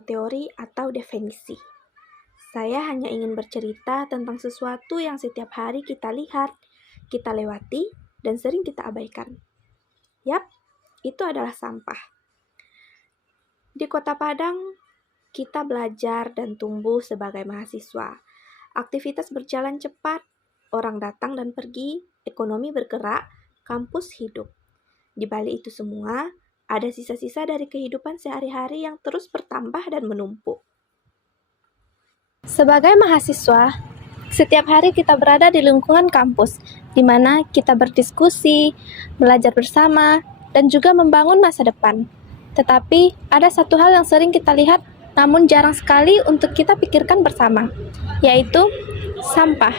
dengan teori atau definisi. Saya hanya ingin bercerita tentang sesuatu yang setiap hari kita lihat, kita lewati, dan sering kita abaikan. Yap, itu adalah sampah. Di Kota Padang, kita belajar dan tumbuh sebagai mahasiswa. Aktivitas berjalan cepat, orang datang dan pergi, ekonomi bergerak, kampus hidup. Di balik itu semua, ada sisa-sisa dari kehidupan sehari-hari yang terus bertambah dan menumpuk. Sebagai mahasiswa, setiap hari kita berada di lingkungan kampus, di mana kita berdiskusi, belajar bersama, dan juga membangun masa depan. Tetapi, ada satu hal yang sering kita lihat, namun jarang sekali untuk kita pikirkan bersama, yaitu sampah.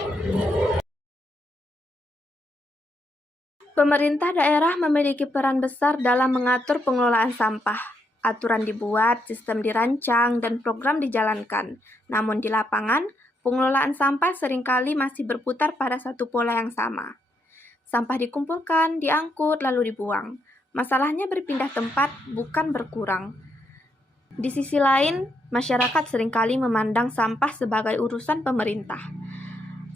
Pemerintah daerah memiliki peran besar dalam mengatur pengelolaan sampah. Aturan dibuat, sistem dirancang, dan program dijalankan. Namun di lapangan, pengelolaan sampah seringkali masih berputar pada satu pola yang sama. Sampah dikumpulkan, diangkut, lalu dibuang. Masalahnya berpindah tempat, bukan berkurang. Di sisi lain, masyarakat seringkali memandang sampah sebagai urusan pemerintah.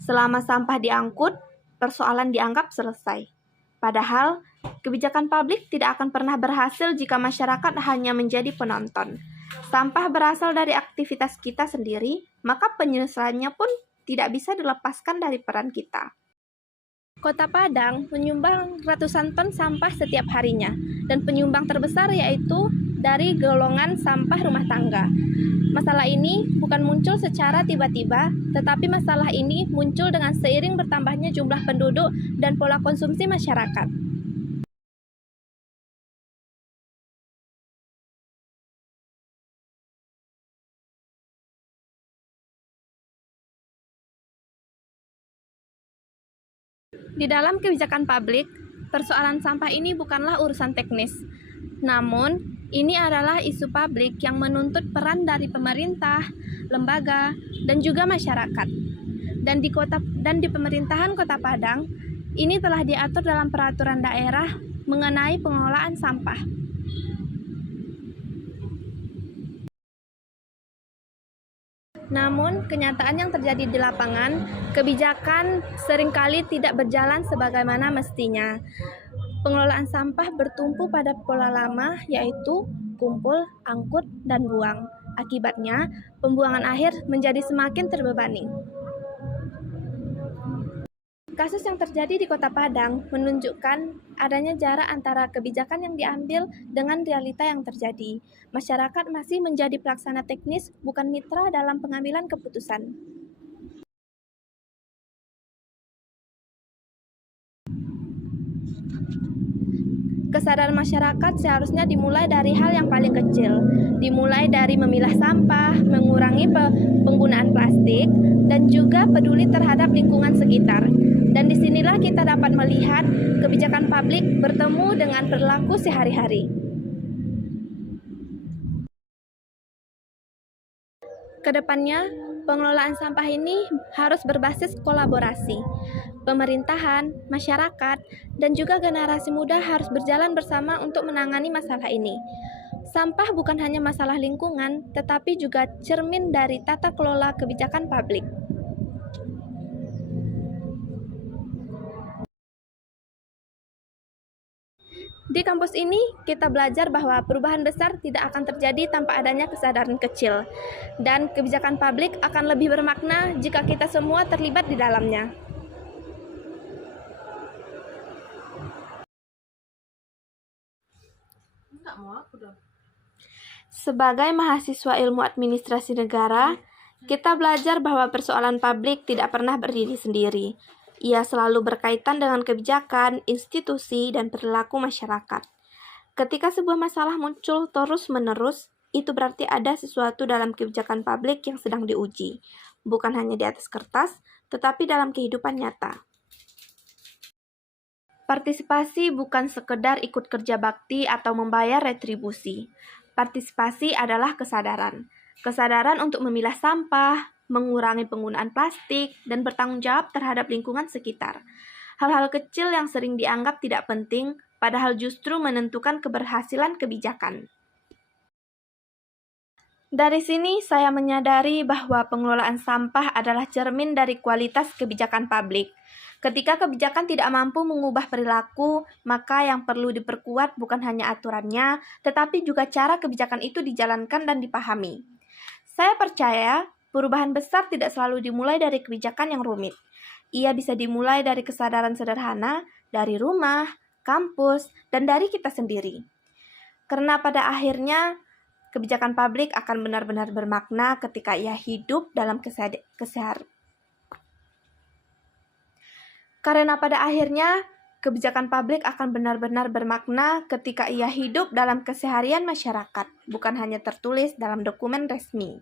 Selama sampah diangkut, persoalan dianggap selesai. Padahal, kebijakan publik tidak akan pernah berhasil jika masyarakat hanya menjadi penonton. Sampah berasal dari aktivitas kita sendiri, maka penyelesaiannya pun tidak bisa dilepaskan dari peran kita. Kota Padang menyumbang ratusan ton sampah setiap harinya, dan penyumbang terbesar yaitu dari golongan sampah rumah tangga. Masalah ini bukan muncul secara tiba-tiba, tetapi masalah ini muncul dengan seiring bertambahnya jumlah penduduk dan pola konsumsi masyarakat. Di dalam kebijakan publik, persoalan sampah ini bukanlah urusan teknis. Namun, ini adalah isu publik yang menuntut peran dari pemerintah, lembaga, dan juga masyarakat. Dan di pemerintahan Kota Padang, ini telah diatur dalam peraturan daerah mengenai pengelolaan sampah. Namun, kenyataan yang terjadi di lapangan, kebijakan seringkali tidak berjalan sebagaimana mestinya. Pengelolaan sampah bertumpu pada pola lama, yaitu kumpul, angkut, dan buang. Akibatnya, pembuangan akhir menjadi semakin terbebani. Kasus yang terjadi di Kota Padang menunjukkan adanya jarak antara kebijakan yang diambil dengan realita yang terjadi. Masyarakat masih menjadi pelaksana teknis, bukan mitra dalam pengambilan keputusan. Kesadaran masyarakat seharusnya dimulai dari hal yang paling kecil, dimulai dari memilah sampah, mengurangi penggunaan plastik, dan juga peduli terhadap lingkungan sekitar. Dan disinilah kita dapat melihat kebijakan publik bertemu dengan perilaku sehari-hari. Kedepannya, pengelolaan sampah ini harus berbasis kolaborasi. Pemerintahan, masyarakat, dan juga generasi muda harus berjalan bersama untuk menangani masalah ini. Sampah bukan hanya masalah lingkungan, tetapi juga cermin dari tata kelola kebijakan publik. Di kampus ini, kita belajar bahwa perubahan besar tidak akan terjadi tanpa adanya kesadaran kecil, dan kebijakan publik akan lebih bermakna jika kita semua terlibat di dalamnya. Sebagai mahasiswa ilmu administrasi negara, kita belajar bahwa persoalan publik tidak pernah berdiri sendiri. Ia selalu berkaitan dengan kebijakan, institusi, dan perilaku masyarakat. Ketika sebuah masalah muncul terus-menerus, itu berarti ada sesuatu dalam kebijakan publik yang sedang diuji, bukan hanya di atas kertas, tetapi dalam kehidupan nyata. Partisipasi bukan sekedar ikut kerja bakti atau membayar retribusi. Partisipasi adalah kesadaran. Kesadaran untuk memilah sampah, mengurangi penggunaan plastik, dan bertanggung jawab terhadap lingkungan sekitar. Hal-hal kecil yang sering dianggap tidak penting, padahal justru menentukan keberhasilan kebijakan. Dari sini saya menyadari bahwa pengelolaan sampah adalah cermin dari kualitas kebijakan publik. Ketika kebijakan tidak mampu mengubah perilaku, maka yang perlu diperkuat bukan hanya aturannya, tetapi juga cara kebijakan itu dijalankan dan dipahami. Saya percaya perubahan besar tidak selalu dimulai dari kebijakan yang rumit. Ia bisa dimulai dari kesadaran sederhana, dari rumah, kampus, dan dari kita sendiri. Karena pada akhirnya, kebijakan publik akan benar-benar bermakna ketika ia hidup dalam Karena pada akhirnya, kebijakan publik akan benar-benar bermakna ketika ia hidup dalam keseharian masyarakat, bukan hanya tertulis dalam dokumen resmi.